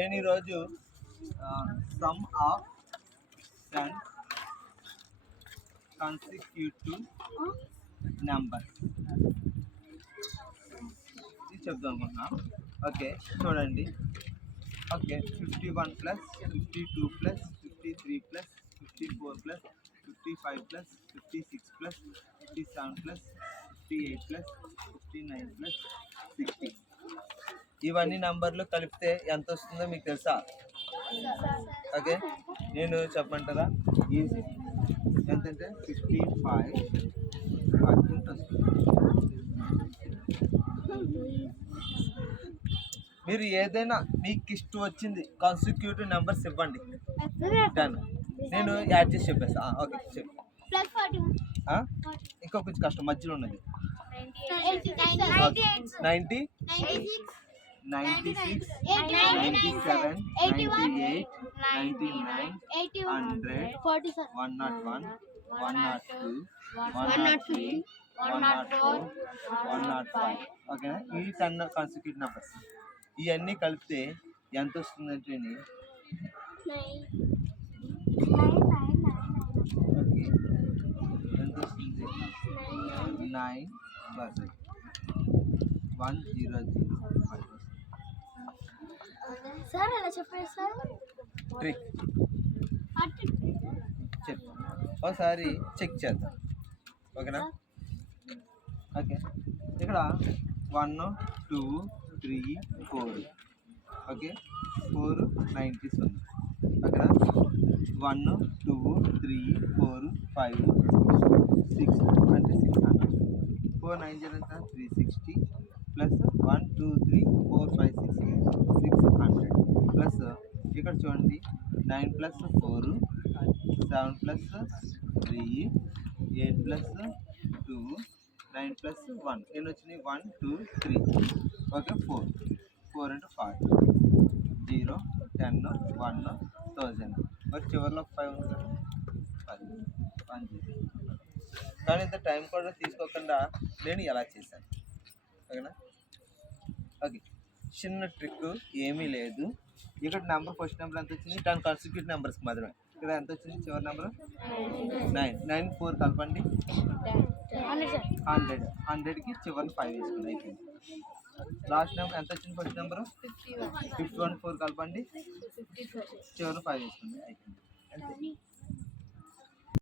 నేను ఈరోజు some of 10 consecutive numbers ఇది చెప్దాం అనుకుంటున్నా. ఓకే చూడండి. Okay 51 plus 52 plus 53 plus 54 plus 55 plus 56 plus 57 plus 58 plus 59 plus 60. ఇవన్నీ నంబర్లు కలిపితే ఎంత వస్తుందో మీకు తెలుసా? ఓకే నేను చెప్పమంటారా? ఈజీ. ఎంతంటే 55% వస్తుంది. మీరు ఏదైనా మీకు ఇష్టం వచ్చింది కాన్సిక్యూటివ్ నెంబర్స్ ఇవ్వండి, 10 నేను యాడ్ చేసి చెప్పేస్తా. ఓకే చెప్పు. ఇంకా కొంచెం కష్టం మధ్యలో ఉన్నది. 90 96 97 98 99 100 101 102 103 104 105. ఓకేనా? ఈ 10 కాన్సిక్యూటివ్ నెంబర్స్ ఇవన్నీ కలిపితే ఎంత వస్తుందంటే ఓకే ఎంత వస్తుంది? 9+10005. సార్ అలా చెప్పారు సార్. ట్రిక్ చెప్ ఒకసారి చెక్ చేద్దాం. ఓకేనా? ఓకే ఇక్కడ 1 2 3 4. ఓకే 4 90s ఉంది. ఓకేనా? 1 2 3 4 5 6 అంటే 600. 4 9 ఎంత? 360 ప్లస్ 1 2 3 4 5 6 600 ప్లస్ ఇక్కడ చూడండి 9 ప్లస్ 4 7 ప్లస్ 3 8 ప్లస్ 2 9 ప్లస్ 1 ఎన్ని వచ్చినాయి? 1 2 3. Okay 4 into 40 0 10 1 1000. మరి చివరిలో 5 ఉంది కదా 10 కానీ ఇంత టైం కూడా తీసుకోకుండా నేను ఎలా చేశాను. ఓకేనా? ఓకే చిన్న ట్రిక్ ఏమీ లేదు. ఇక్కడ నెంబర్ ఫస్ట్ నెంబర్ ఎంత వచ్చింది? 10 కాన్సిక్యూటివ్ నెంబర్స్కి మాత్రమే. ఇక్కడ ఎంత వచ్చింది? చివరి నెంబర్ 9. 9 4 కలపండి 100. 100కి చివరిని 5 వేసుకోండి, అయిపోయింది. లాస్ట్ నెంబర్ ఎంత వచ్చింది? ఫస్ట్ నెంబరు 51 4 కలపండి చివరిని 5 వేసుకోండి, అయిపోయింది. అంతే.